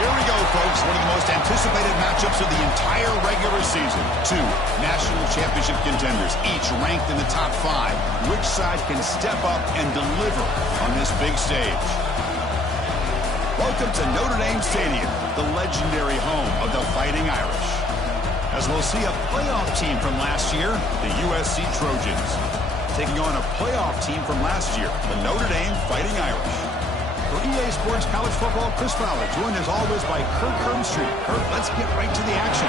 Here we go, folks. One of the most anticipated matchups of the entire regular season. Two national championship contenders, each ranked in the top 5. Which side can step up and deliver on this big stage? Welcome to Notre Dame Stadium, the legendary home of the Fighting Irish. As we'll see a playoff team from last year, the USC Trojans, taking on a playoff team from last year, the Notre Dame Fighting Irish. For EA Sports College Football, Chris Fowler, joined as always by Kurt Kirkstreet. Kurt, let's get right to the action.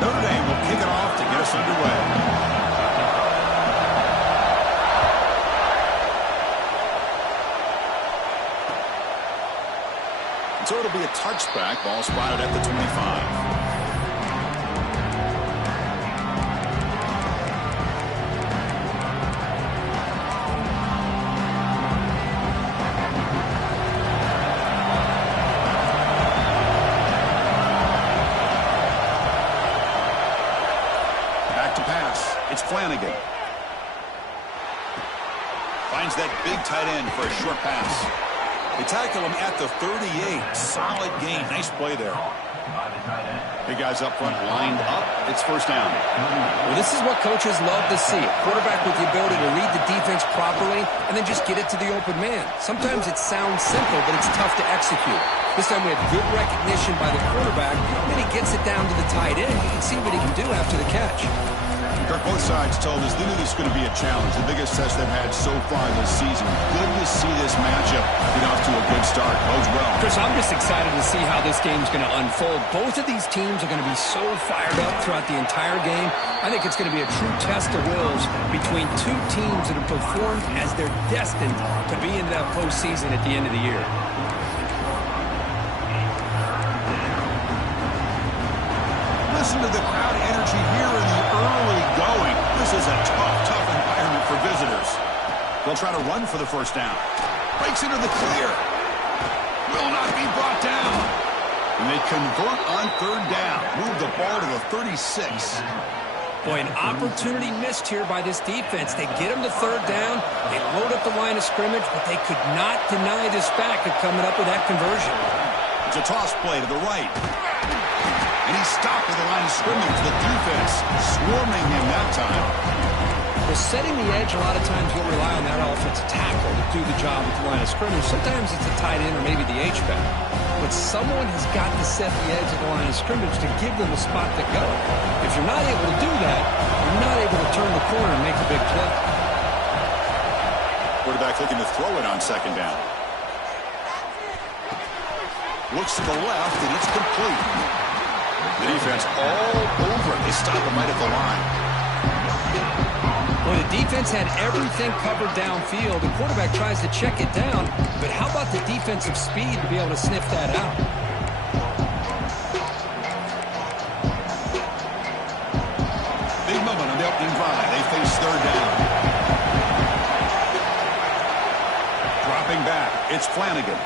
Notre Dame will kick it off to get us underway. So it'll be a touchback. Ball spotted at the 25. It's Flanagan. Finds that big tight end for a short pass. They tackle him at the 38. Solid gain. Nice play there. Big guys up front lined up. It's first down. Well, this is what coaches love to see. A quarterback with the ability to read the defense properly and then just get it to the open man. Sometimes it sounds simple, but it's tough to execute. This time we have good recognition by the quarterback, and he gets it down to the tight end. You can see what he can do after the catch. Kirk, both sides told us they knew this was going to be a challenge, the biggest test they've had so far this season. Good to see this matchup get off to a good start. Bodes well. Chris, I'm just excited to see how this game's going to unfold. Both of these teams are going to be so fired up throughout the entire game. I think it's going to be a true test of wills between two teams that have performed as they're destined to be in that postseason at the end of the year. Listen to the crowd energy here in the early going. This is a tough environment for visitors. They'll try to run for the first down. Breaks into the clear. Will not be brought down. And they convert on third down. Move the ball to the 36. Boy, an opportunity missed here by this defense. They get them to third down. They load up the line of scrimmage, but they could not deny this back of coming up with that conversion. It's a toss play to the right. And he stopped at the line of scrimmage. The defense swarming him that time. Well, setting the edge, a lot of times you'll rely on that offensive tackle to do the job at the line of scrimmage. Sometimes it's a tight end or maybe the H-back. But someone has got to set the edge of the line of scrimmage to give them a spot to go. If you're not able to do that, you're not able to turn the corner and make a big play. Quarterback looking to throw it on second down. Looks to the left, and it's complete. The defense all over it. They stop him right at the line. Well, the defense had everything covered downfield. The quarterback tries to check it down, but how about the defensive speed to be able to sniff that out? Big moment on the opening drive. They face third down. Dropping back, it's Flanagan.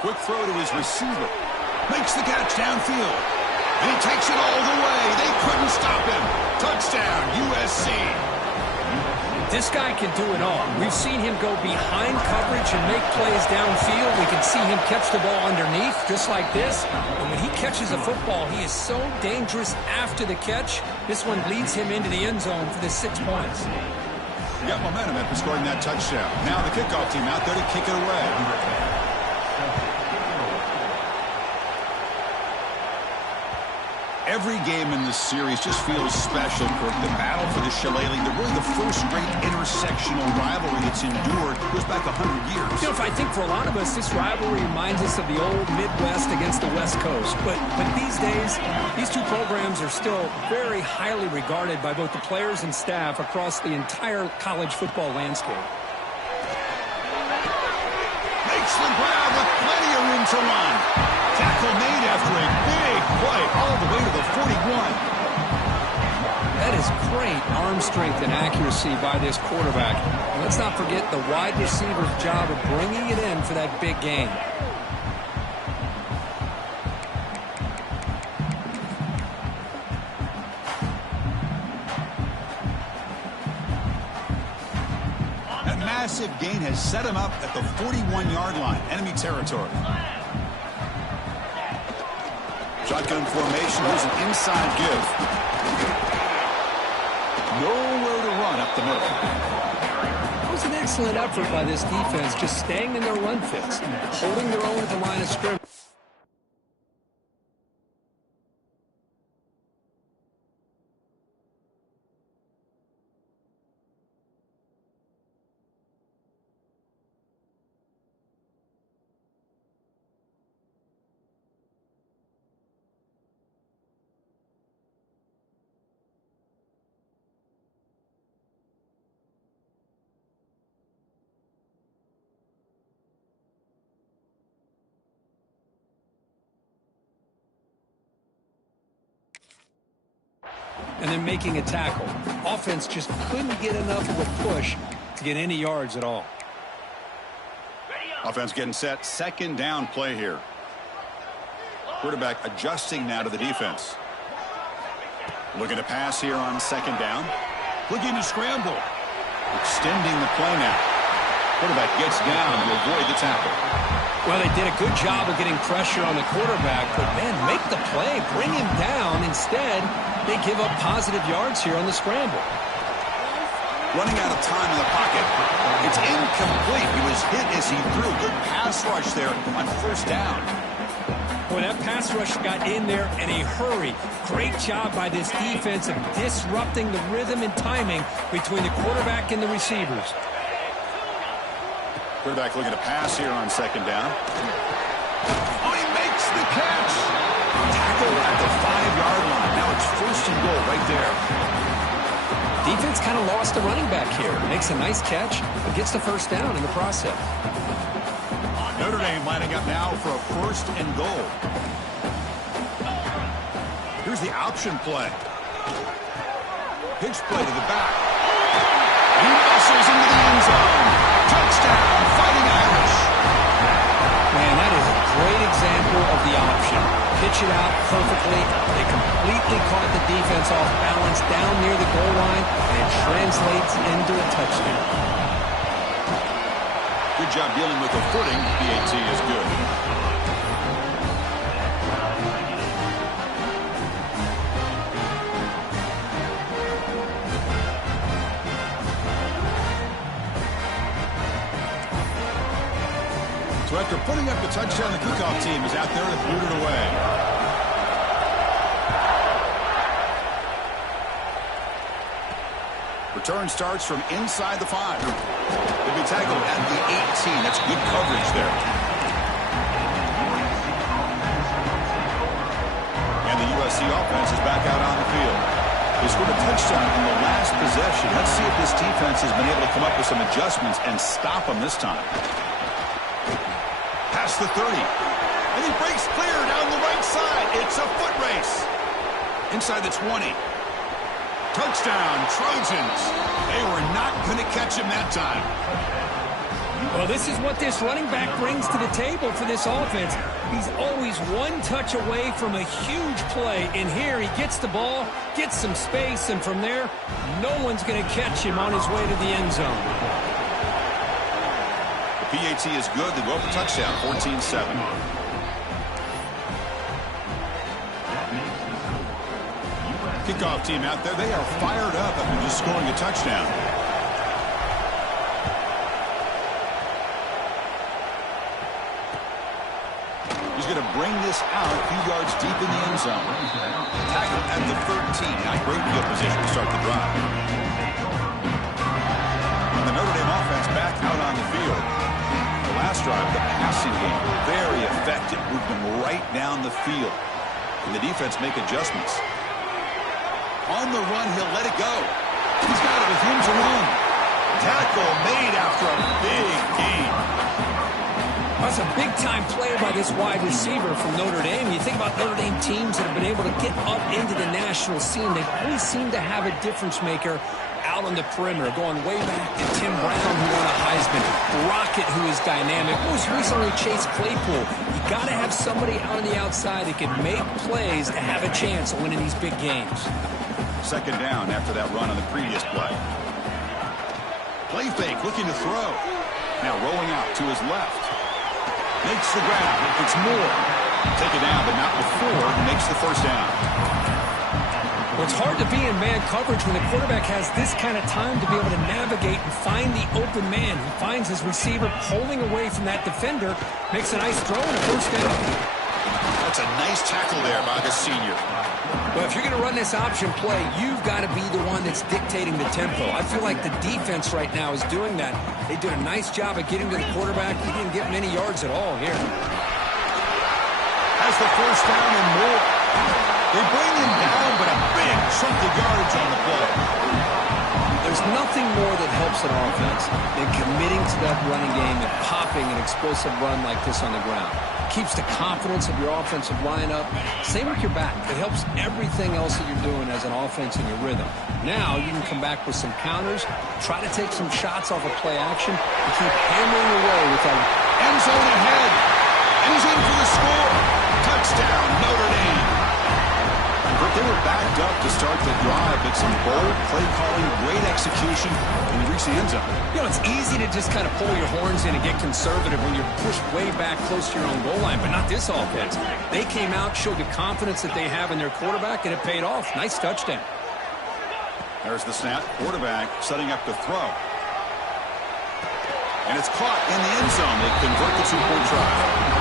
Quick throw to his receiver. Makes the catch downfield. And he takes it all the way. They couldn't stop him. Touchdown, USC. This guy can do it all. We've seen him go behind coverage and make plays downfield. We can see him catch the ball underneath, just like this. And when he catches a football, he is so dangerous after the catch. This one leads him into the end zone for the 6 points. He got momentum after scoring that touchdown. Now the kickoff team out there to kick it away. Every game in this series just feels special, Kirk. The battle for the Shillelagh, they're really the first great intersectional rivalry that's endured. It goes back 100 years. You know, I think for a lot of us, this rivalry reminds us of the old Midwest against the West Coast. But these days, these two programs are still very highly regarded by both the players and staff across the entire college football landscape. Makes the grab with plenty of room to run. Tackle made after a big play all the way to the 41. That is great arm strength and accuracy by this quarterback. And let's not forget the wide receiver's job of bringing it in for that big gain. That massive gain has set him up at the 41-yard line, enemy territory. Shotgun formation. Here's an inside give. Nowhere to run up the middle. It was an excellent effort by this defense, just staying in their run fits, holding their own at the line of scrimmage. And then making a tackle. Offense just couldn't get enough of a push to get any yards at all. Offense getting set. Second down play here. Quarterback adjusting now to the defense. Looking to pass here on second down. Looking to scramble. Extending the play now. Quarterback gets down to avoid the tackle. Well, they did a good job of getting pressure on the quarterback, but, man, make the play. Bring him down. Instead, they give up positive yards here on the scramble. Running out of time in the pocket. It's incomplete. He was hit as he threw. Good pass rush there on first down. Boy, that pass rush got in there in a hurry. Great job by this defense of disrupting the rhythm and timing between the quarterback and the receivers. Quarterback looking to pass here on second down. Oh, he makes the catch. Tackle at the 5-yard line. Now it's first and goal right there. Defense kind of lost the running back here. Makes a nice catch, but gets the first down in the process. Notre Dame lining up now for a first and goal. Here's the option play. Pitch play to the back. He muscles into the end zone. Touchdown, Fighting Irish. Man, that is a great example of the option. Pitch it out perfectly. They completely caught the defense off balance down near the goal line, and it translates into a touchdown. Good job dealing with the footing. PAT is good. So after putting up the touchdown, the kickoff team is out there to boot it away. Return starts from inside the 5. They'll be tackled at the 18. That's good coverage there. And the USC offense is back out on the field. They scored a touchdown in the last possession. Let's see if this defense has been able to come up with some adjustments and stop them this time. Past the 30. And he breaks clear down the right side. It's a foot race. Inside the 20. Touchdown, Trojans. They were not going to catch him that time. Well, this is what this running back brings to the table for this offense. He's always one touch away from a huge play. And here he gets the ball, gets some space, and from there, no one's going to catch him on his way to the end zone. The PAT is good. They go for touchdown, 14-7. Kickoff team out there. They are fired up after just scoring a touchdown. He's going to bring this out a few yards deep in the end zone. Tackle at the 13. Not great field position to start the drive. And the Notre Dame offense back out on the field. The last drive, the passing game, very effective. Moved them right down the field. And the defense make adjustments. On the run, he'll let it go. He's got it with room to run. Tackle made after a big gain. That's a big-time play by this wide receiver from Notre Dame. You think about Notre Dame teams that have been able to get up into the national scene. They always seem to have a difference maker out on the perimeter, going way back to Tim Brown, who won a Heisman, Rocket, who is dynamic, most recently Chase Claypool. You got to have somebody out on the outside that can make plays to have a chance of winning these big games. Second down after that run on the previous play. Play fake, looking to throw. Now rolling out to his left. Makes the ground. It's Moore. Take it down, but not before. Makes the first down. Well, it's hard to be in man coverage when the quarterback has this kind of time to be able to navigate and find the open man. He finds his receiver pulling away from that defender. Makes a nice throw and a first down. That's a nice tackle there by the senior. Well, if you're going to run this option play, you've got to be the one that's dictating the tempo. I feel like the defense right now is doing that. They did a nice job of getting to the quarterback. He didn't get many yards at all here. Has the first down and more. They bring him down, but a big chunk of yardage on the play. There's nothing more that helps an offense than committing to that running game and popping an explosive run like this on the ground. Keeps the confidence of your offensive lineup. Same with your back. It helps everything else that you're doing as an offense in your rhythm. Now you can come back with some counters, try to take some shots off of play action, and keep hammering away with that end zone ahead. And he's in for the score. Touchdown, Notre Dame. But they were backed up to start the drive, but some bold play calling, great execution, and you reach the end zone. You know, it's easy to just kind of pull your horns in and get conservative when you're pushed way back close to your own goal line, but not this offense. They came out, showed the confidence that they have in their quarterback, and it paid off. Nice touchdown. There's the snap. Quarterback setting up the throw. And it's caught in the end zone. They convert the two-point try.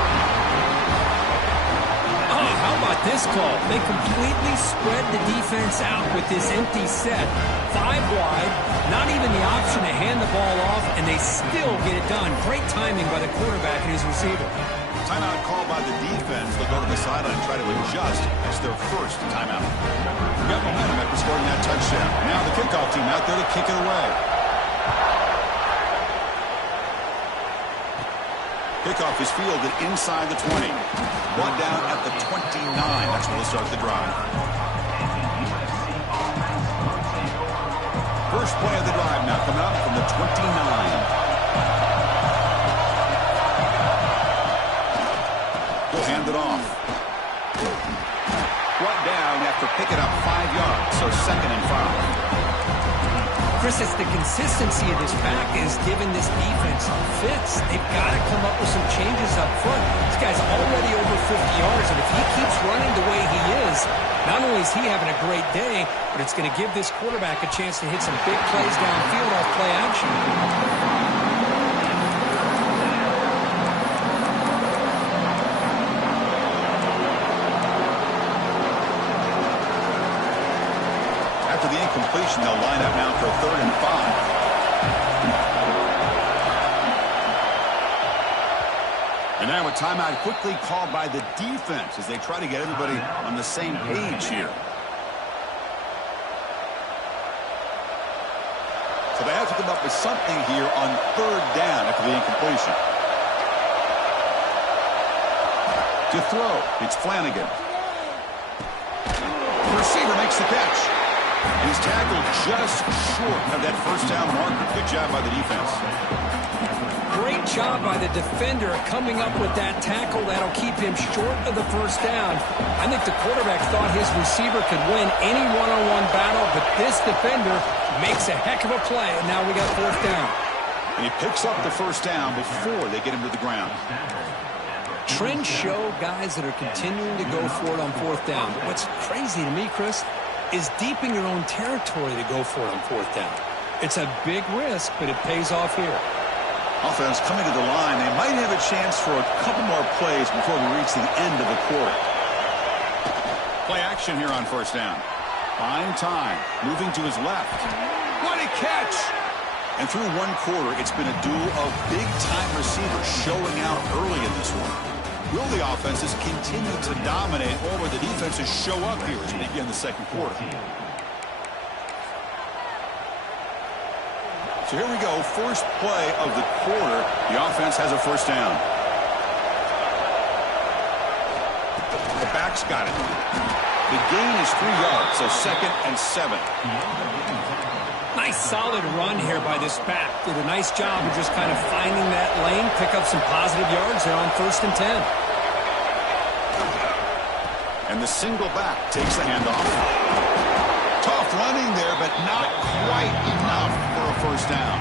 How about this call? They completely spread the defense out with this empty set. 5 wide, not even the option to hand the ball off, and they still get it done. Great timing by the quarterback and his receiver. Timeout called by the defense. They'll go to the sideline and try to adjust. It's their first timeout. Got momentum after scoring that touchdown. Now the kickoff team out there to kick it away. Kickoff is fielded inside the 20. Brought down at the 29. That's where they'll start the drive. First play of the drive now coming up from the 29. They'll hand it off. Brought down after picking up 5 yards, so 2nd and 5. Chris, it's the consistency of this pack is giving this defense fits. They've got to come up with some changes up front. This guy's already over 50 yards, and if he keeps running the way he is, not only is he having a great day, but it's going to give this quarterback a chance to hit some big plays downfield off play action. After the incompletion, they'll line up now for 3rd and 5. And now a timeout quickly called by the defense as they try to get everybody on the same page here. So they have to come up with something here on 3rd down after the incompletion. To throw, it's Flanagan. The receiver makes the catch. And he's tackled just short of that first down marker. Good job by the defense. Great job by the defender coming up with that tackle that'll keep him short of the first down. I think the quarterback thought his receiver could win any one-on-one battle, but this defender makes a heck of a play, and now we got 4th down. And he picks up the first down before they get him to the ground. Trends show guys that are continuing to go for it on 4th down. But what's crazy to me, Chris, is deep in your own territory to go for it on 4th down. It's a big risk, but it pays off here. Offense coming to the line. They might have a chance for a couple more plays before we reach the end of the quarter. Play action here on 1st down. Fine time. Moving to his left. What a catch! And through 1 quarter, it's been a duel of big-time receivers showing out early in this one. Will the offenses continue to dominate, or will the defenses show up here as we begin the 2nd quarter? So here we go, first play of the quarter. The offense has a 1st down. quarterback's got it. The gain is 3 yards, so 2nd and 7. Nice solid run here by this back. Did a nice job of just kind of finding that lane, pick up some positive yards there on 1st and 10. And the single back takes the handoff. Tough running there, but not quite enough for a 1st down.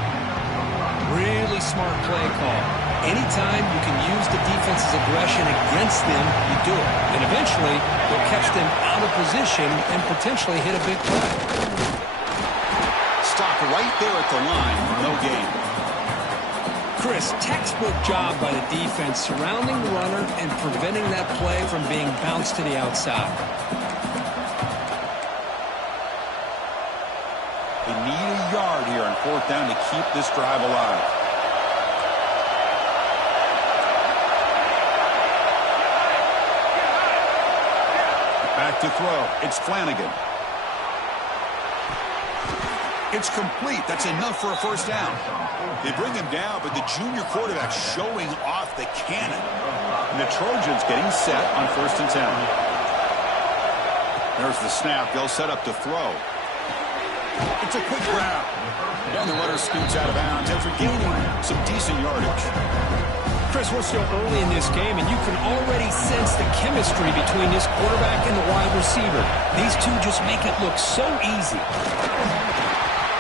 Really smart play call. Anytime you can use the defense's aggression against them, you do it. And eventually, you'll catch them out of position and potentially hit a big play. Stopped right there at the line, no gain. Chris, textbook job by the defense surrounding the runner and preventing that play from being bounced to the outside. They need a yard here on 4th down to keep this drive alive. Back to throw. It's Flanagan. It's complete. That's enough for a 1st down. They bring him down, but the junior quarterback showing off the cannon. And the Trojans getting set on 1st and 10. There's the snap. They'll set up to throw. It's a quick grab. And the runner scoots out of bounds after gaining some decent yardage. Chris, we're still early in this game, and you can already sense the chemistry between this quarterback and the wide receiver. These two just make it look so easy.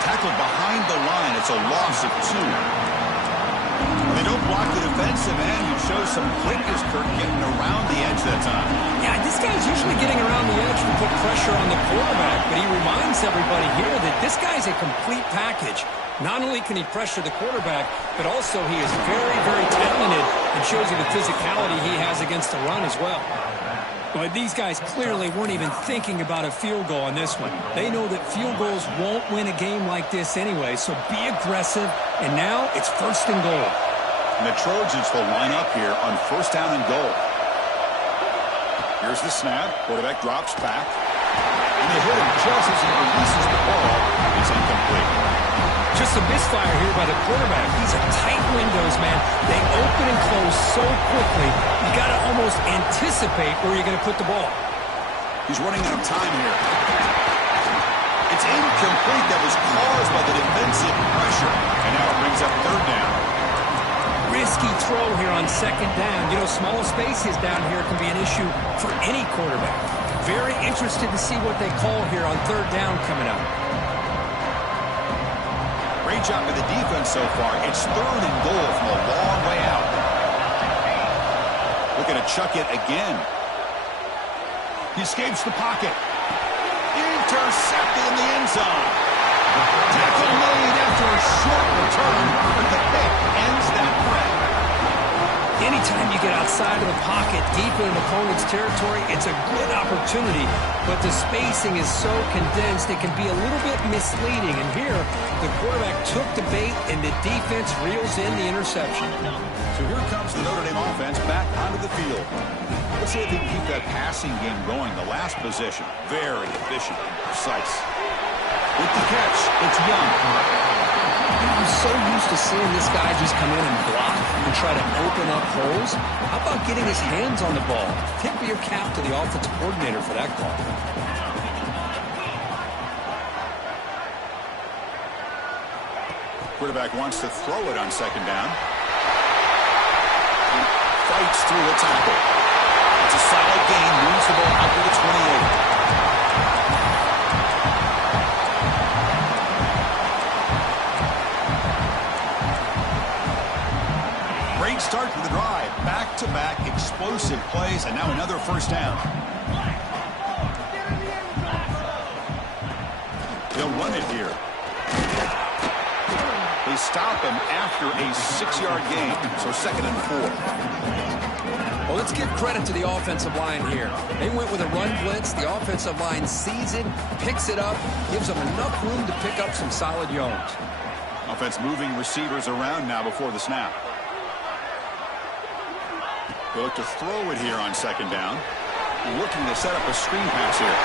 Tackled behind the line. It's a loss of 2. They don't block the defensive end. You show some quickness, Kirk, getting around the edge that time. Yeah, this guy's usually getting around the edge to put pressure on the quarterback, but he reminds everybody here that this guy's a complete package. Not only can he pressure the quarterback, but also he is very, very talented and shows you the physicality he has against the run as well. But these guys clearly weren't even thinking about a field goal on this one. They know that field goals won't win a game like this anyway, so be aggressive, and now it's 1st and goal. And the Trojans will line up here on 1st down and goal. Here's the snap. Quarterback drops back. And they hit him just as he releases the ball. It's incomplete. Just a misfire here by the quarterback. These are tight windows, man. They open and close so quickly, you got to almost anticipate where you're going to put the ball. He's running out of time here. It's incomplete. That was caused by the defensive pressure. And now it brings up 3rd down. Risky throw here on 2nd down. You know, small spaces down here can be an issue for any quarterback. Very interested to see what they call here on 3rd down coming up. Great job by the defense so far. It's 3rd and goal from a long way out. Looking to chuck it again. He escapes the pocket. Intercepted in the end zone. Tackle made after a short return, but the pick ends that threat. Anytime you get outside of the pocket, deep in an opponent's territory, it's a good opportunity, but the spacing is so condensed it can be a little bit misleading. And here, the quarterback took the bait, and the defense reels in the interception. So here comes the Notre Dame offense back onto the field. Let's see if they can keep that passing game going. The last possession, very efficient and precise. With the catch, it's Young. I'm so used to seeing this guy just come in and block and try to open up holes. How about getting his hands on the ball? Tip of your cap to the offensive coordinator for that call. Quarterback wants to throw it on 2nd down. Fights through the tackle. It's a solid gain, moves the ball out to the 28. Great start to the drive. Back-to-back explosive plays, and now another 1st down. They'll run it here. They stop him after a 6-yard gain, so 2nd and 4. Well, let's give credit to the offensive line here. They went with a run blitz. The offensive line sees it, picks it up, gives them enough room to pick up some solid yards. Offense moving receivers around now before the snap. They look to throw it here on 2nd down. Looking to set up a screen pass here.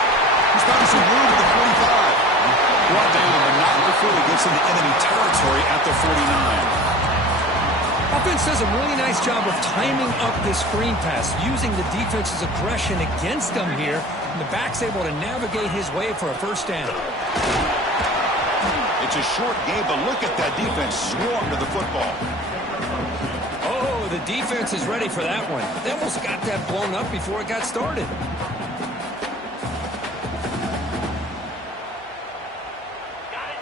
He's got some room at the 45. Brought down, but not before he gets into enemy territory at the 49. offense does a really nice job of timing up this screen pass, using the defense's aggression against them here, and the back's able to navigate his way for a first down. It's a short game, but look at that defense swarm to the football. Oh, the defense is ready for that one. They almost got that blown up before it got started.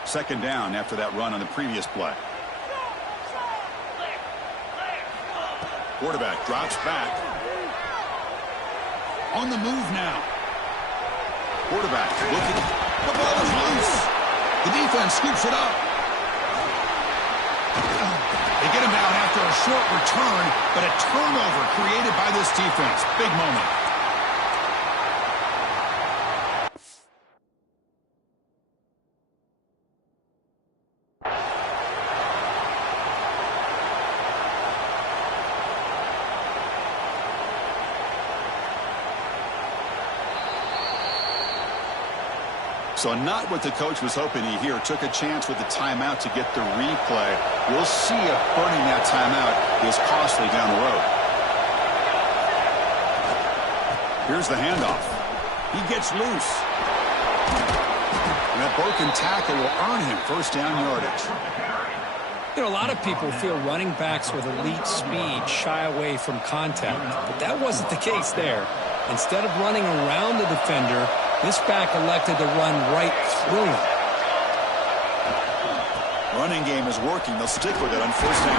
Second down after that run on the previous play. Quarterback drops back. On the move now. Quarterback looking. The ball is loose. The defense scoops it up. They get him down after a short return, but a turnover created by this defense. Big moment. So not what the coach was hoping to hear. Took a chance with the timeout to get the replay. We'll see if burning that timeout is costly down the road. Here's the handoff. He gets loose. And that broken tackle will earn him first down yardage. You know, a lot of people feel running backs with elite speed shy away from contact, but that wasn't the case there. Instead of running around the defender, this back elected to run right through him. Running game is working. They'll stick with it on first down.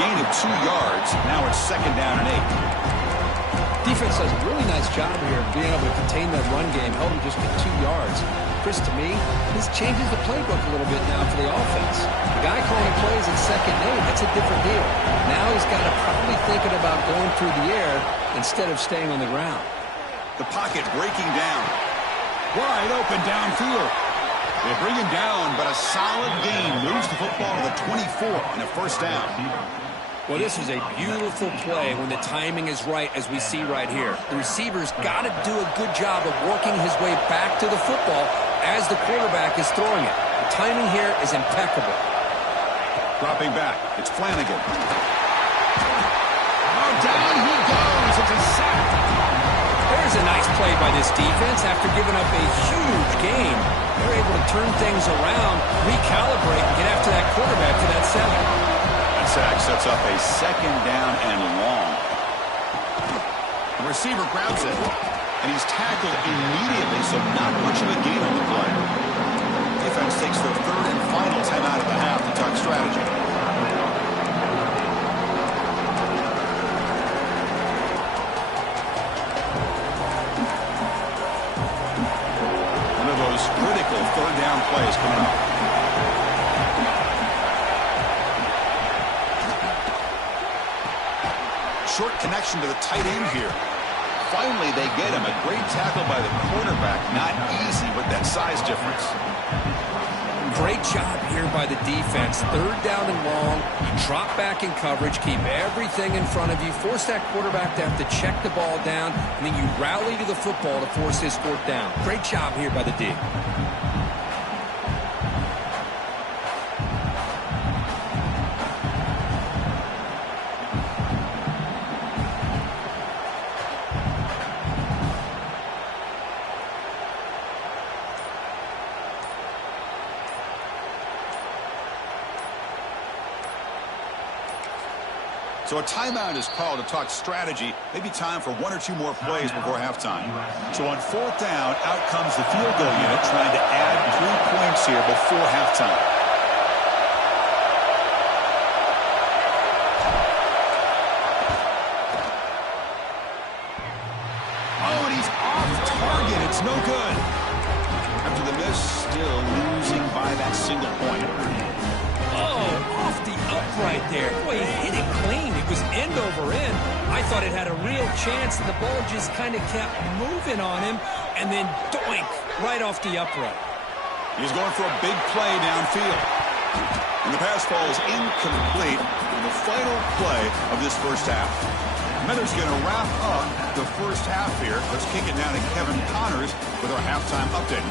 Gain of 2 yards. Now it's second down and 8. Defense does a really nice job here of being able to contain that run game, held him just to 2 yards. Chris, to me, this changes the playbook a little bit now for the offense. The guy calling plays at second and 8, that's a different deal. Now he's got to probably thinking about going through the air instead of staying on the ground. The pocket breaking down. Wide open downfield. They bring him down, but a solid gain moves the football to the 24 on a first down. Well, this is a beautiful play when the timing is right, as we see right here. The receiver's got to do a good job of working his way back to the football as the quarterback is throwing it. The timing here is impeccable. Dropping back. It's Flanagan. Oh, down he goes. It's a sack. There's a nice play by this defense. After giving up a huge gain, they're able to turn things around, recalibrate, and get after that quarterback to that 7. That sack sets up a second down and long. The receiver grabs it, and he's tackled immediately, so not much of a gain on the play. Defense takes their third and final time out of the half to talk strategy. Critical third down plays coming up. Short connection to the tight end here. Finally, they get him. A great tackle by the quarterback. Not easy with that size difference. Great job here by the defense. Third down and long. You drop back in coverage, keep everything in front of you, force that quarterback to have to check the ball down, and then you rally to the football to force his fourth down. Great job here by the D. So a timeout is called to talk strategy. Maybe time for 1 or 2 more plays before halftime. So on fourth down, out comes the field goal unit trying to add 3 points here before halftime. Oh, and he's off target. It's no good. After the miss, still losing by that single point. Oh, off the upright there. Boy, he hit it clean. It was end over end. I thought it had a real chance, and the ball just kind of kept moving on him, and then doink, right off the upright. He's going for a big play downfield. And the pass falls incomplete in the final play of this first half. Mentor's going to wrap up the first half here. Let's kick it down to Kevin Connors with our halftime update.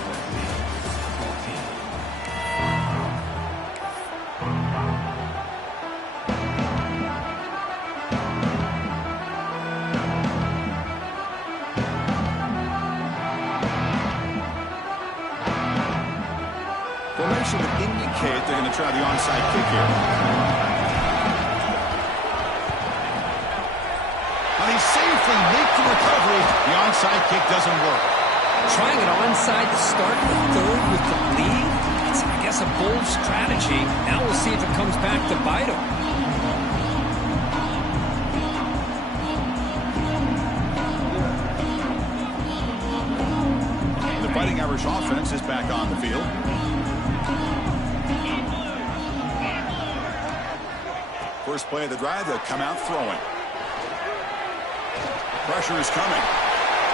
Formation would indicate they're going to try the onside kick here. But he safely makes the recovery. The onside kick doesn't work. Trying it onside to start the third with the lead? It's, I guess, a bold strategy. Now we'll see if it comes back to bite him. The Fighting Irish offense is back on the field. First play of the drive, they'll come out throwing. Pressure is coming.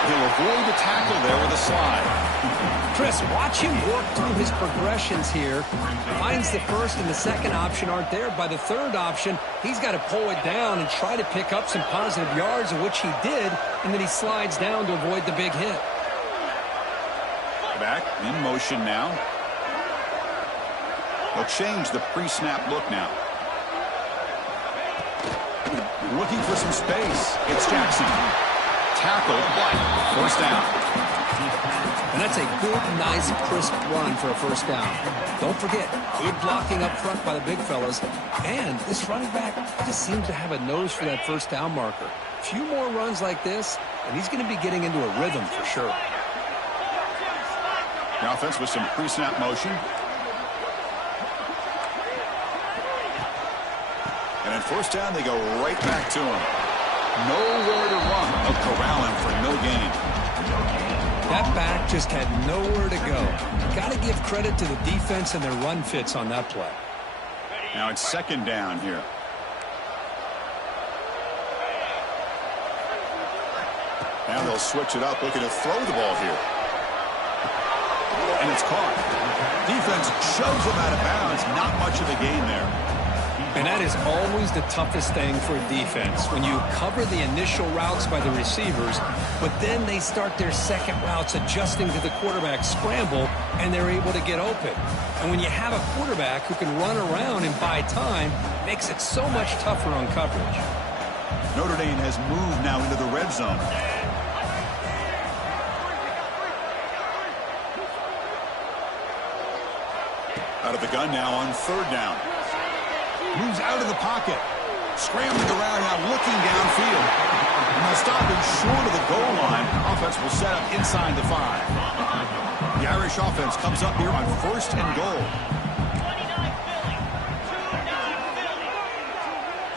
He'll avoid the tackle there with a slide. Chris, watch him work through his progressions here. Finds the first and the second option aren't there. By the third option, he's got to pull it down and try to pick up some positive yards, of which he did, and then he slides down to avoid the big hit. Back in motion now. They'll change the pre-snap look now. Looking for some space. It's Jackson. Tackled, but first down. And that's a good, nice, crisp run for a first down. Don't forget, good blocking up front by the big fellas. And this running back just seems to have a nose for that first down marker. A few more runs like this, and he's going to be getting into a rhythm for sure. The offense with some pre-snap motion. And at first down, they go right back to him. Nowhere to run. They'll corral him for no gain. That back just had nowhere to go. Got to give credit to the defense and their run fits on that play. Now it's second down here. Now they'll switch it up, looking to throw the ball here. And it's caught. Defense shoves him out of bounds. Not much of a gain there. And that is always the toughest thing for a defense, when you cover the initial routes by the receivers, but then they start their second routes adjusting to the quarterback scramble, and they're able to get open. And when you have a quarterback who can run around and buy time, it makes it so much tougher on coverage. Notre Dame has moved now into the red zone. Out of the gun now on third down. Moves out of the pocket. Scrambling around now, looking downfield. And they'll stop him short of the goal line. Offense will set up inside the 5. The Irish offense comes up here on first and goal.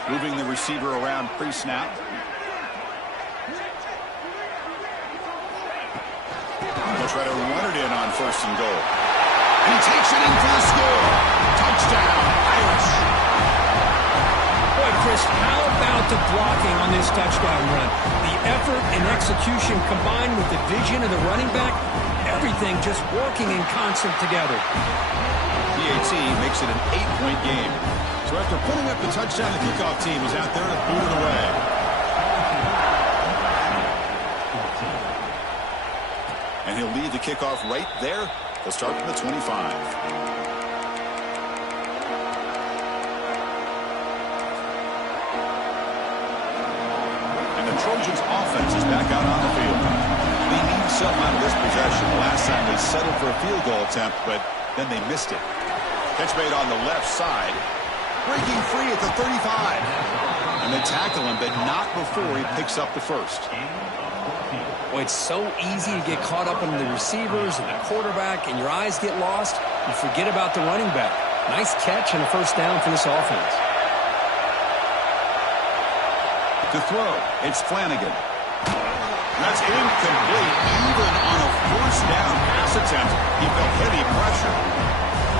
Moving the receiver around pre-snap. They'll try to run it in on first and goal. And he takes it in for the score. Touchdown, Irish. Boy, Chris, how about the blocking on this touchdown run? The effort and execution combined with the vision of the running back, everything just working in concert together. PAT makes it an 8-point game. So after putting up the touchdown, the kickoff team is out there to boot it away. And he'll lead the kickoff right there. They'll start from the 25. Trojans offense is back out on the field. They need something out of this possession. The last time they settled for a field goal attempt, but then they missed it. Catch made on the left side. Breaking free at the 35. And they tackle him, but not before he picks up the first. Well, it's so easy to get caught up in the receivers and the quarterback, and your eyes get lost. You forget about the running back. Nice catch and a first down for this offense. To throw, it's Flanagan. That's incomplete. Even on a first down pass attempt, he felt heavy pressure.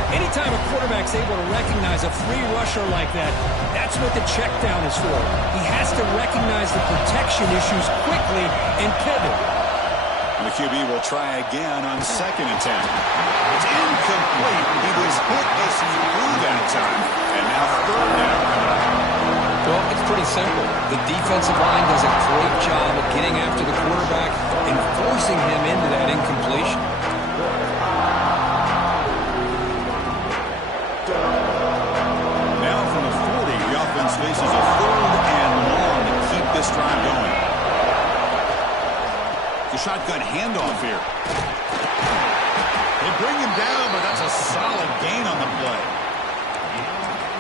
Anytime a quarterback's able to recognize a free rusher like that, that's what the check down is for. He has to recognize the protection issues quickly and pivot. And the QB will try again on second attempt. It's incomplete. He was hitless through that time. And now third down. Well, it's pretty simple. The defensive line does a great job of getting after the quarterback and forcing him into that incompletion. Now from the 40, the offense faces a third and long to keep this drive going. The shotgun handoff here. They bring him down, but that's a a solid gain on the play.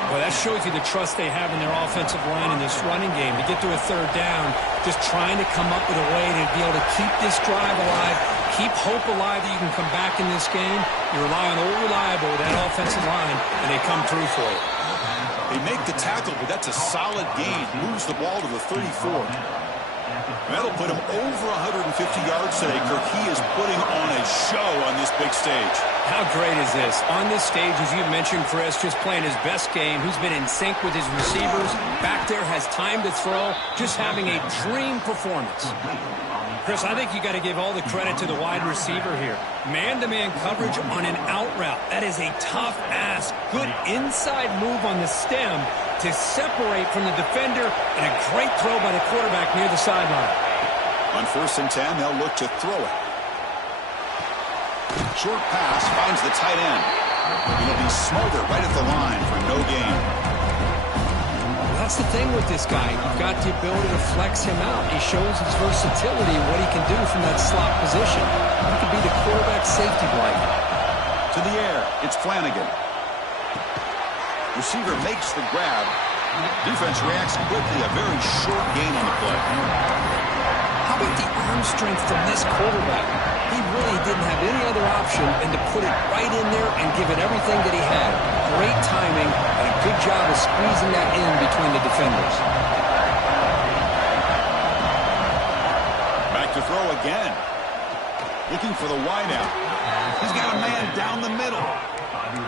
Well, that shows you the trust they have in their offensive line in this running game. To get to a third down, just trying to come up with a way to be able to keep this drive alive, keep hope alive that you can come back in this game. You rely on old reliable with that offensive line, and they come through for you. They make the tackle, but that's a solid gain. Moves the ball to the 34. That'll put him over 150 yards today, Kirk. He is putting on a show on this big stage. How great is this? On this stage, as you mentioned, Chris, just playing his best game. He's been in sync with his receivers. Back there, has time to throw. Just having a dream performance. Chris, I think you got to give all the credit to the wide receiver here. Man-to-man coverage on an out route. That is a tough ask. Good inside move on the stem to separate from the defender, and a great throw by the quarterback near the sideline. On 1st and 10, they'll look to throw it. Short pass finds the tight end. It'll be Smolder right at the line for no gain. That's the thing with this guy. You've got the ability to flex him out. He shows his versatility and what he can do from that slot position. He could be the quarterback safety blanket. To the air, it's Flanagan. Receiver makes the grab. Defense reacts quickly. A very short gain on the play. How about the arm strength from this quarterback? He really didn't have any other option than to put it right in there and give it everything that he had. Great timing and a good job of squeezing that in between the defenders. Back to throw again. Looking for the wideout. He's got a man down the middle.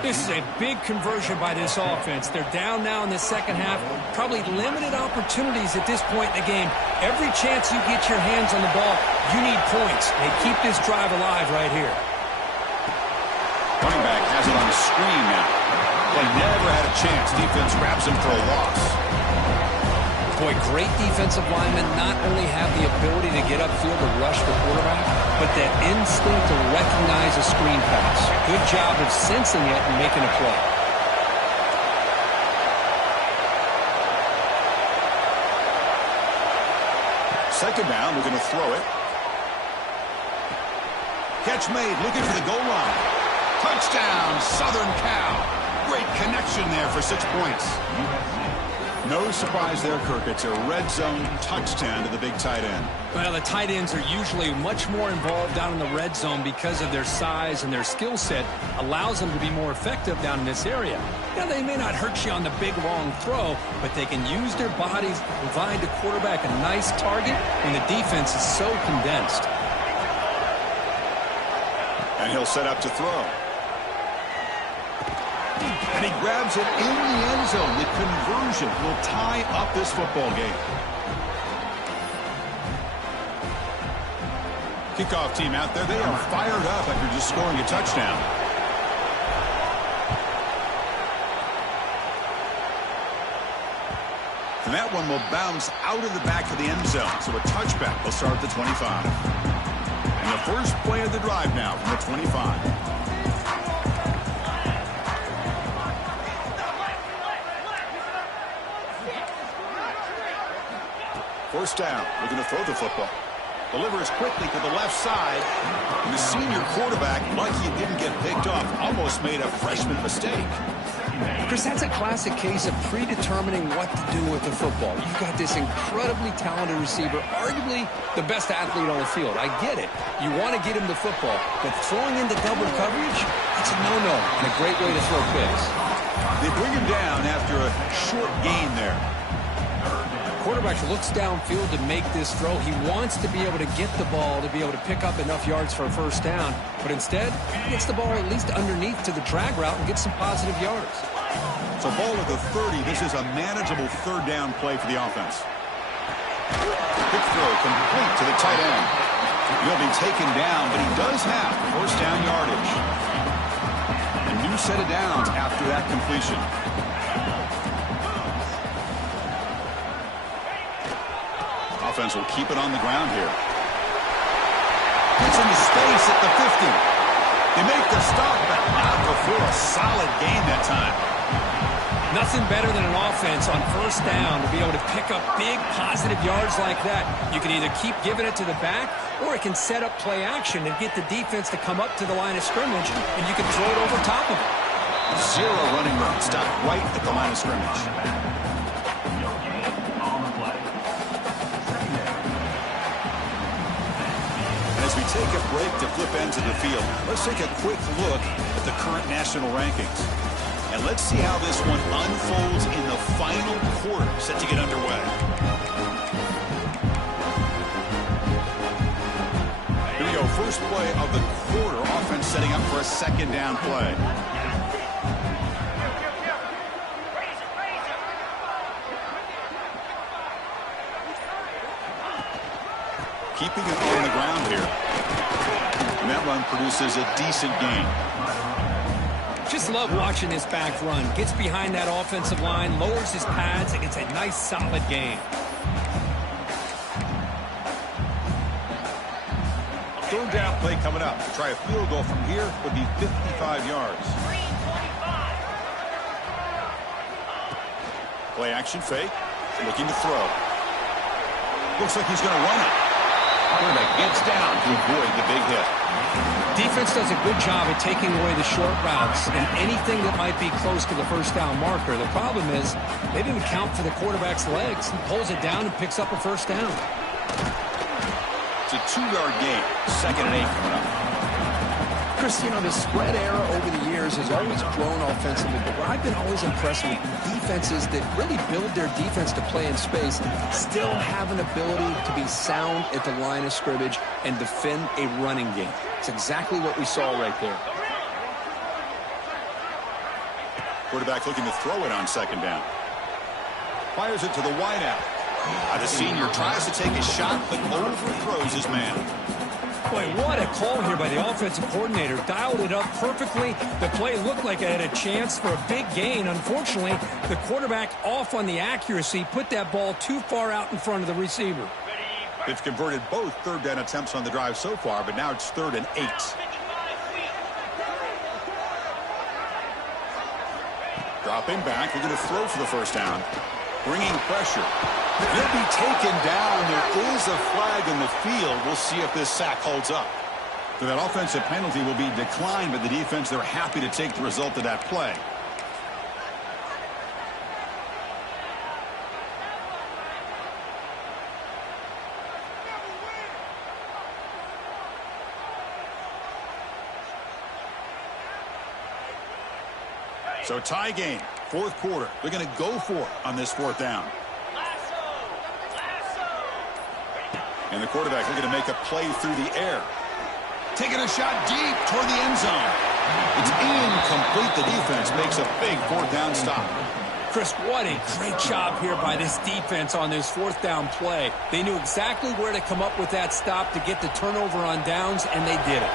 This is a big conversion by this offense. They're down now in the second half. Probably limited opportunities at this point in the game. Every chance you get your hands on the ball, you need points. They keep this drive alive right here. Running back has it on the screen now. They never had a chance. Defense grabs him for a loss. Boy, great defensive linemen not only have the ability to get upfield to rush the quarterback, but that instinct to recognize a screen pass. Good job of sensing it and making a play. Second down, we're going to throw it. Catch made, looking for the goal line. Touchdown, Southern Cal. Great connection there for 6 points. No surprise there, Kirk. It's a red zone touchdown to the big tight end. Well, the tight ends are usually much more involved down in the red zone because of their size and their skill set allows them to be more effective down in this area. Now, they may not hurt you on the big, long throw, but they can use their bodies to provide the quarterback a nice target when the defense is so condensed. And he'll set up to throw. And he grabs it in the end zone. The conversion will tie up this football game. Kickoff team out there. They are fired up after just scoring a touchdown. And that one will bounce out of the back of the end zone. So a touchback will start at the 25. And the first play of the drive now from the 25. First down, looking to throw the football. Delivers quickly to the left side. And the senior quarterback, lucky it didn't get picked off, almost made a freshman mistake. Chris, that's a classic case of predetermining what to do with the football. You've got this incredibly talented receiver, arguably the best athlete on the field. I get it. You want to get him the football, but throwing into double coverage, that's a no-no and a great way to throw picks. They bring him down after a short gain there. Quarterback looks downfield to make this throw. He wants to be able to get the ball to be able to pick up enough yards for a first down, but instead he gets the ball at least underneath to the drag route and gets some positive yards. So ball at the 30. This is a manageable third down play for the offense. Quick throw complete to the tight end. He'll be taken down, but he does have first down yardage. A new set of downs after that completion. Offense will keep it on the ground here. It's into space at the 50. They make the stop, but not before a solid gain that time. Nothing better than an offense on first down to be able to pick up big positive yards like that. You can either keep giving it to the back, or it can set up play action and get the defense to come up to the line of scrimmage, and you can throw it over top of it. Zero running room. Stopped right at the line of scrimmage. And as we take a break to flip ends of the field, let's take a quick look at the current national rankings. And let's see how this one unfolds in the final quarter set to get underway. Here we go. First play of the quarter. Offense setting up for a second down play. Keeping it on the ground here. And that run produces a decent gain. Just love watching this back run. Gets behind that offensive line, lowers his pads, and gets a nice, solid gain. Third down play coming up. Try a field goal from here would be 55 yards. Play action fake. Looking to throw. Looks like he's going to run it. Quarterback gets down to avoid the big hit. Defense does a good job at taking away the short routes and anything that might be close to the first down marker. The problem is they didn't count for the quarterback's legs. He pulls it down and picks up a first down. It's a 2-yard gain. 2nd and 8 coming up. Chris, you know, the spread era over the years has always grown offensively, but what I've been always impressed with defenses that really build their defense to play in space still have an ability to be sound at the line of scrimmage and defend a running game. It's exactly what we saw right there. Quarterback looking to throw it on 2nd down. Fires it to the wideout. The senior tries to take a shot, but overthrows his man. Boy, what a call here by the offensive coordinator. Dialed it up perfectly. The play looked like it had a chance for a big gain. Unfortunately, the quarterback off on the accuracy, put that ball too far out in front of the receiver. They've converted both third down attempts on the drive so far, but now it's 3rd and 8. Dropping back, looking to throw for the first down. Bringing pressure. He'll be taken down. There is a flag in the field. We'll see if this sack holds up. So that offensive penalty will be declined by the defense. They're happy to take the result of that play. So tie game, 4th quarter. They're going to go for it on this 4th down. And the quarterback looking to make a play through the air. Taking a shot deep toward the end zone. It's incomplete. The defense makes a big 4th down stop. Chris, what a great job here by this defense on this 4th down play. They knew exactly where to come up with that stop to get the turnover on downs, and they did it.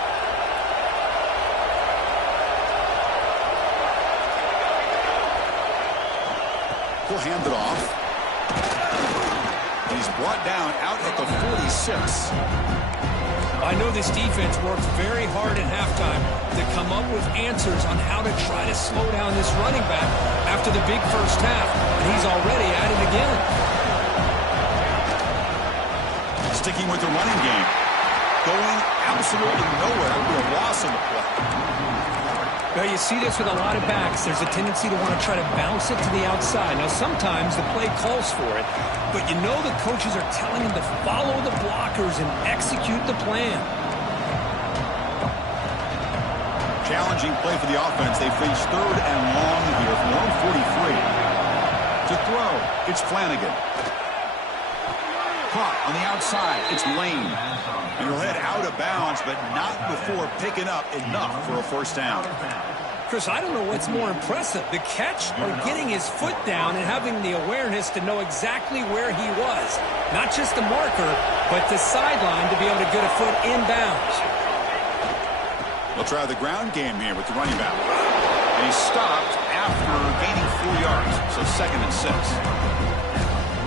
He'll hand it off. He's brought down out at the 46. I know this defense worked very hard at halftime to come up with answers on how to try to slow down this running back after the big first half, and he's already at it again. Sticking with the running game. Going absolutely nowhere after a loss on the play. Well, you see this with a lot of backs. There's a tendency to want to try to bounce it to the outside. Now, sometimes the play calls for it, but you know the coaches are telling him to follow the blockers and execute the plan. Challenging play for the offense. They face 3rd and long here from their own 43. To throw, it's Flanagan. Caught on the outside, it's Lane. And he'll head out of bounds, but not before picking up enough for a first down. Chris, I don't know what's more impressive, the catch or getting his foot down and having the awareness to know exactly where he was. Not just the marker, but the sideline to be able to get a foot inbounds. We'll try the ground game here with the running back. And he stopped after gaining 4 yards, so 2nd and 6.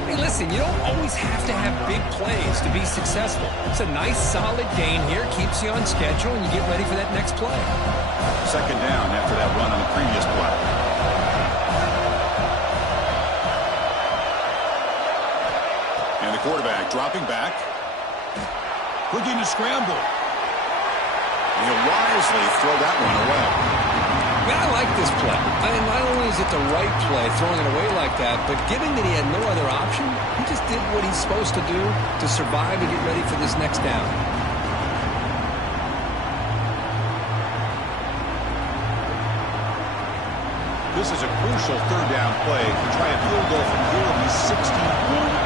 Hey, listen, you don't always have to have big plays to be successful. It's a nice, solid gain here, keeps you on schedule, and you get ready for that next play. 2nd down after that run on the previous play. Dropping back. Looking to scramble. He'll wisely throw that one away. Yeah, I like this play. I mean, not only is it the right play, throwing it away like that, but given that he had no other option, he just did what he's supposed to do to survive and get ready for this next down. This is a crucial third down play to try a field goal from here will be 61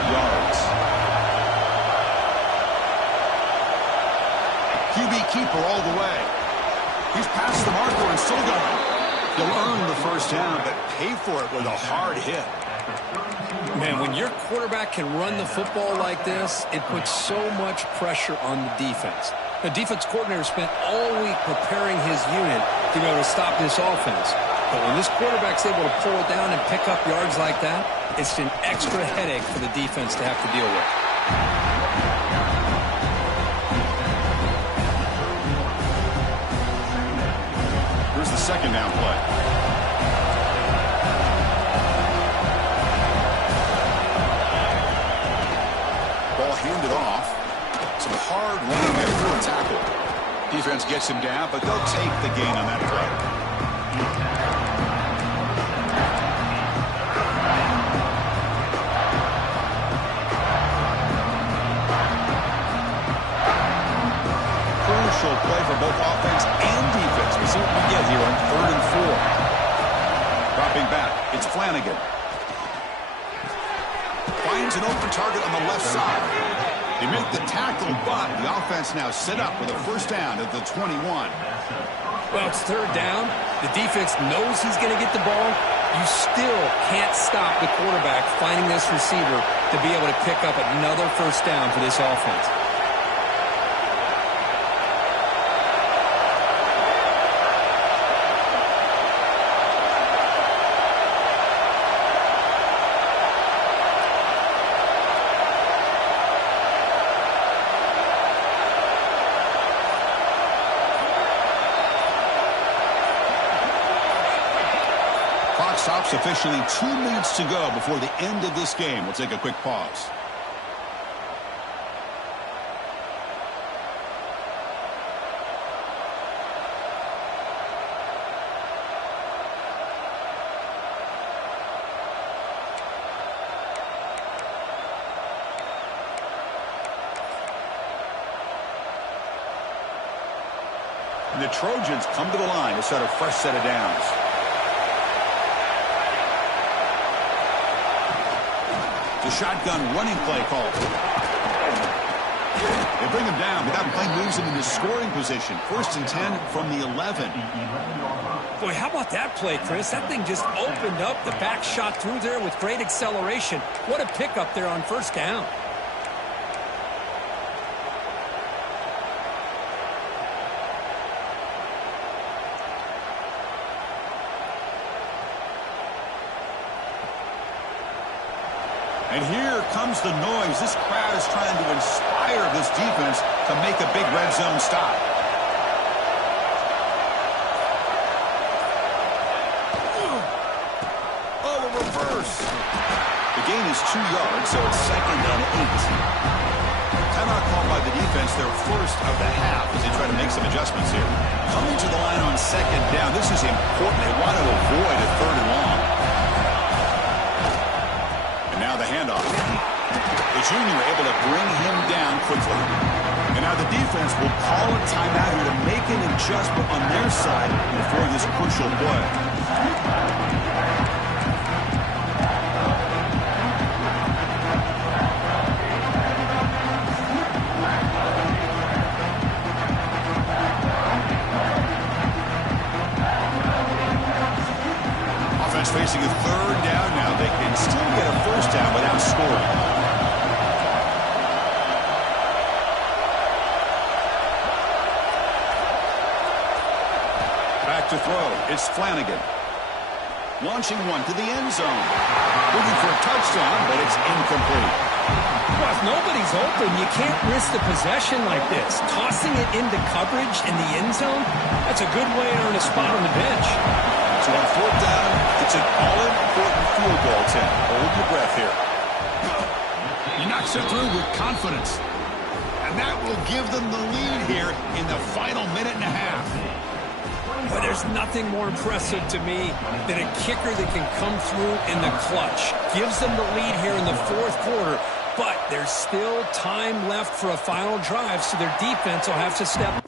yards. QB keeper all the way. He's past the marker and still going. He'll earn the first down, but pay for it with a hard hit. Man, when your quarterback can run the football like this, it puts so much pressure on the defense. The defense coordinator spent all week preparing his unit to be able to stop this offense. But when this quarterback's able to pull it down and pick up yards like that, it's an extra headache for the defense to have to deal with. Here's the second down play. Ball handed off. Some hard running there for a tackle. Defense gets him down, but they'll take the gain on that play. Play for both offense and defense. We'll see what we get here on 3rd and 4. Dropping back, it's Flanagan. Finds an open target on the left side. They make the tackle, but the offense now set up with a first down at the 21. Well, it's 3rd down. The defense knows he's going to get the ball. You still can't stop the quarterback finding this receiver to be able to pick up another first down for this offense. Stops officially 2 minutes to go before the end of this game. We'll take a quick pause. And the Trojans come to the line to start a fresh set of downs. The shotgun running play called. They bring him down, but that play moves him into scoring position. 1st and 10 from the 11. Boy, how about that play, Chris? That thing just opened up. The back shot through there with great acceleration. What a pickup there on first down. And here comes the noise. This crowd is trying to inspire this defense to make a big red zone stop. Oh, a reverse. The gain is 2 yards, so it's 2nd and 8. Timeout called by the defense, their first of the half as they try to make some adjustments here. Coming to the line on 2nd down. This is important. They want to avoid a 3rd and long. Now the handoff. The junior able to bring him down quickly. And now the defense will call a timeout here to make an adjustment on their side before this crucial play. Offense facing a 3rd down now. They can still get a first down without scoring. Back to throw. It's Flanagan. Launching one to the end zone. Looking for a touchdown, but it's incomplete. Well, if nobody's open, you can't risk the possession like this. Tossing it into coverage in the end zone, that's a good way to earn a spot on the bench. So on 4th down, it's an all-important field goal attempt. Hold your breath here. He knocks it through with confidence. And that will give them the lead here in the final minute and a half. But there's nothing more impressive to me than a kicker that can come through in the clutch. Gives them the lead here in the fourth quarter, but there's still time left for a final drive, so their defense will have to step.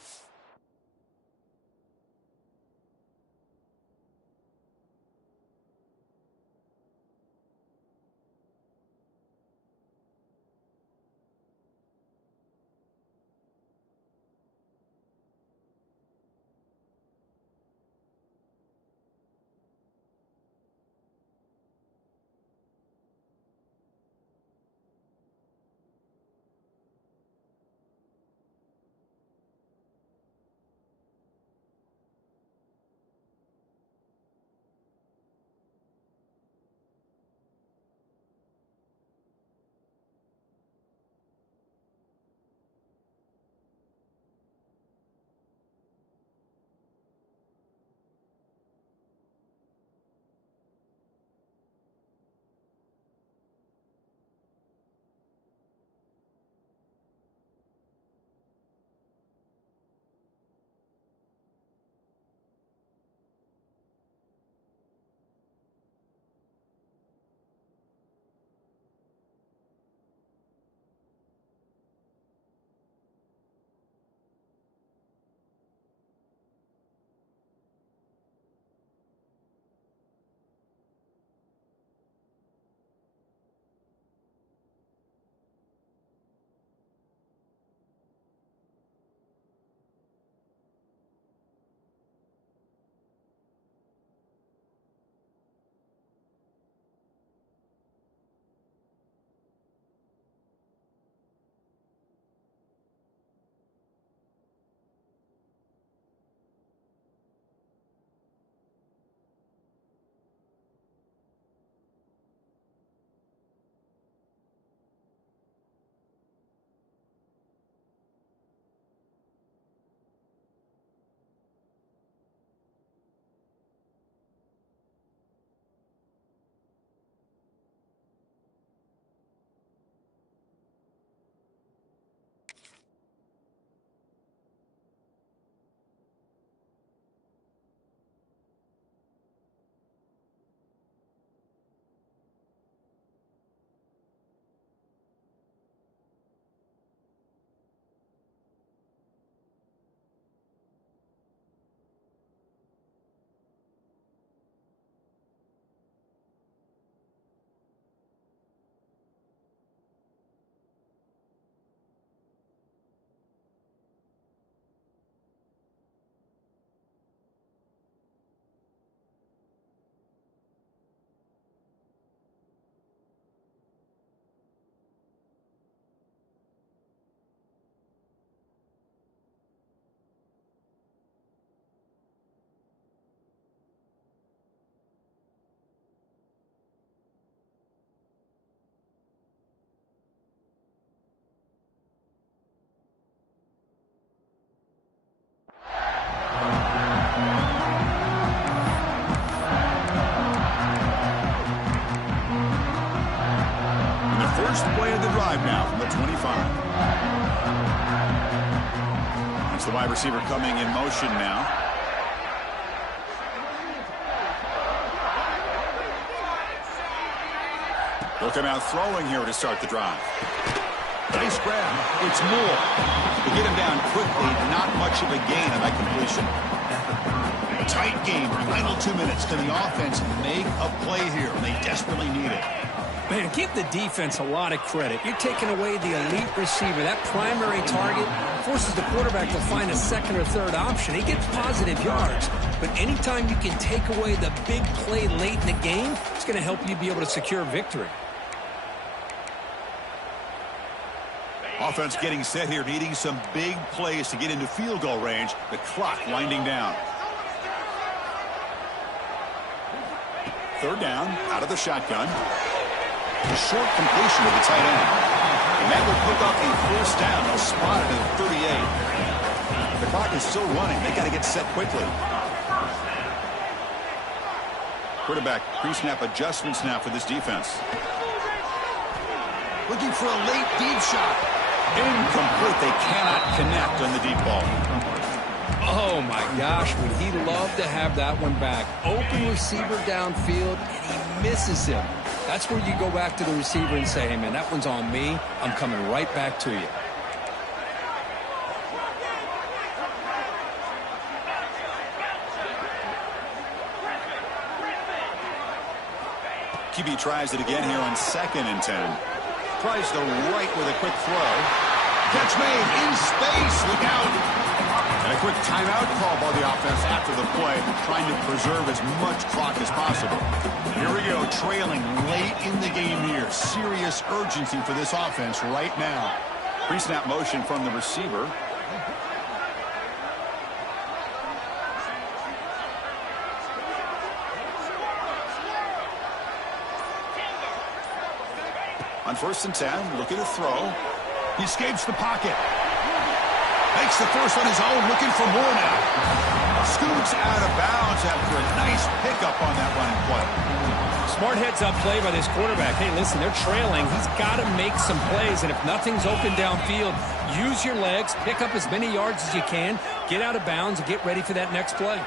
First play of the drive now from the 25. It's the wide receiver coming in motion now. Looking out throwing here to start the drive. Nice grab. It's Moore. They get him down quickly. Not much of a gain on that completion. A tight game. Final 2 minutes. Can the offense make a play here? They desperately need it. Man, give the defense a lot of credit. You're taking away the elite receiver. That primary target forces the quarterback to find a second or third option. He gets positive yards. But anytime you can take away the big play late in the game, it's going to help you be able to secure victory. Offense getting set here, needing some big plays to get into field goal range. The clock winding down. Third down, out of the shotgun. A short completion to the tight end. And that will pick up a first down. They'll spot it at 38. The clock is still running. They got to get set quickly. Quarterback pre-snap adjustments now for this defense. Looking for a late deep shot. Incomplete. They cannot connect on the deep ball. Oh, my gosh, would he love to have that one back. Open receiver downfield, and he misses him. That's where you go back to the receiver and say, hey, man, that one's on me. I'm coming right back to you. QB tries it again here on 2nd and 10. Tries to right with a quick throw. Catch made in space. Look out. And a quick timeout call by the offense after the play, trying to preserve as much clock as possible. Here we go, trailing late in the game here. Serious urgency for this offense right now. Pre-snap motion from the receiver. On 1st and 10, look at the throw. He escapes the pocket. Makes the first on his own, looking for more now. Scoots out of bounds after a nice pickup on that running play. Smart heads-up play by this quarterback. Hey, listen, they're trailing. He's got to make some plays, and if nothing's open downfield, use your legs, pick up as many yards as you can, get out of bounds, and get ready for that next play.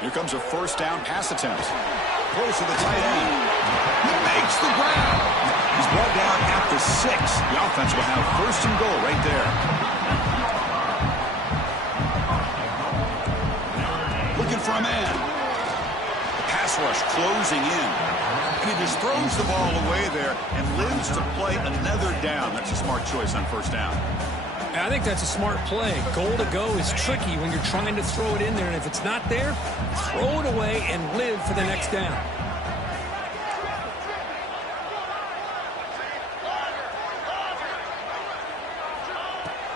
Here comes a 1st down pass attempt. Close to the tight end. He makes the grab. He's brought down at the 6. The offense will have 1st and goal right there. Looking for a man. The pass rush closing in. And he just throws the ball away there and lives to play another down. That's a smart choice on 1st down. I think that's a smart play. Goal to go is tricky when you're trying to throw it in there, and if it's not there, throw it away and live for the next down.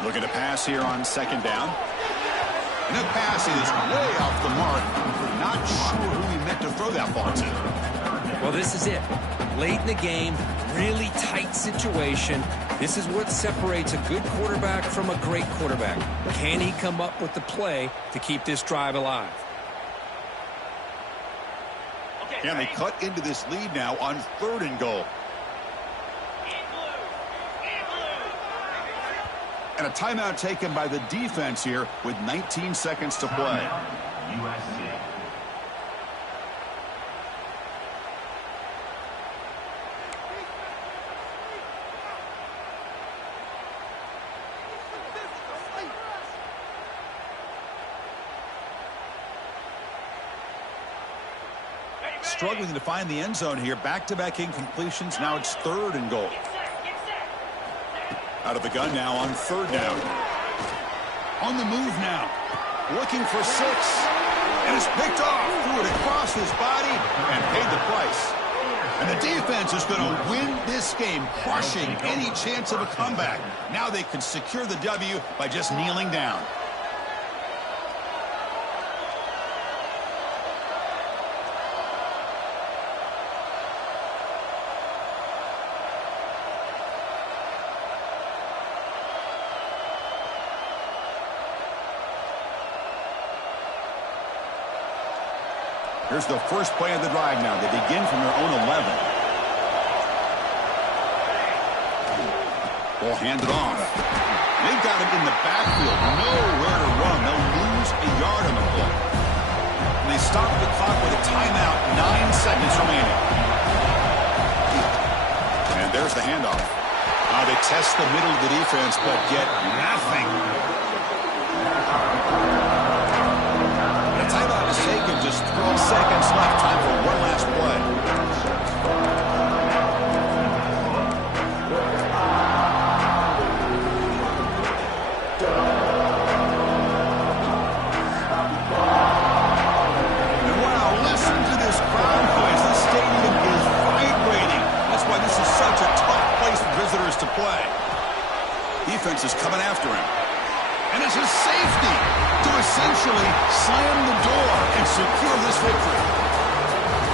Look at a pass here on 2nd down. And that pass is way off the mark. Not sure who he meant to throw that ball to. Well, this is it. Late in the game, really tight situation. This is what separates a good quarterback from a great quarterback. Can he come up with the play to keep this drive alive? And they cut into this lead now on 3rd and goal. And a timeout taken by the defense here with 19 seconds to play. USC. Struggling to find the end zone here. Back-to-back incompletions. Now it's 3rd and goal. Out of the gun now on 3rd down. On the move now. Looking for 6. And it's picked off. Threw it across his body and paid the price. And the defense is going to win this game, crushing any chance of a comeback. Now they can secure the W by just kneeling down. Here's the first play of the drive now. They begin from their own 11. Ball handed off. They've got him in the backfield. Nowhere to run. They'll lose a yard on the play. And they stop the clock with a timeout. 9 seconds remaining. And there's the handoff. They test the middle of the defense, but get nothing. Timeout is taken, just 3 seconds left. Time for one last play. And wow, listen to this crowd noise. The stadium is vibrating. That's why this is such a tough place for visitors to play. Defense is coming after him. And it's a safety to essentially slam the door and secure this victory.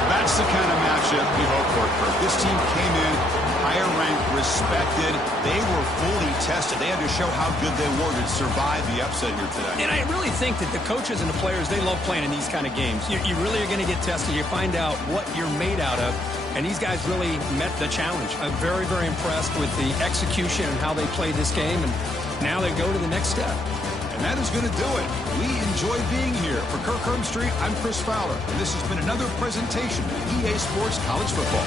Back That's the kind of matchup we hope for, Kirk. This team came in higher ranked, respected. They were fully tested. They had to show how good they were to survive the upset here today. And I really think that the coaches and the players, they love playing in these kind of games. You really are going to get tested. You find out what you're made out of. And these guys really met the challenge. I'm very, very impressed with the execution and how they played this game. And now they go to the next step. And that is going to do it. We enjoy being here. For Kirk Herbstreit, I'm Chris Fowler. And this has been another presentation of EA Sports College Football.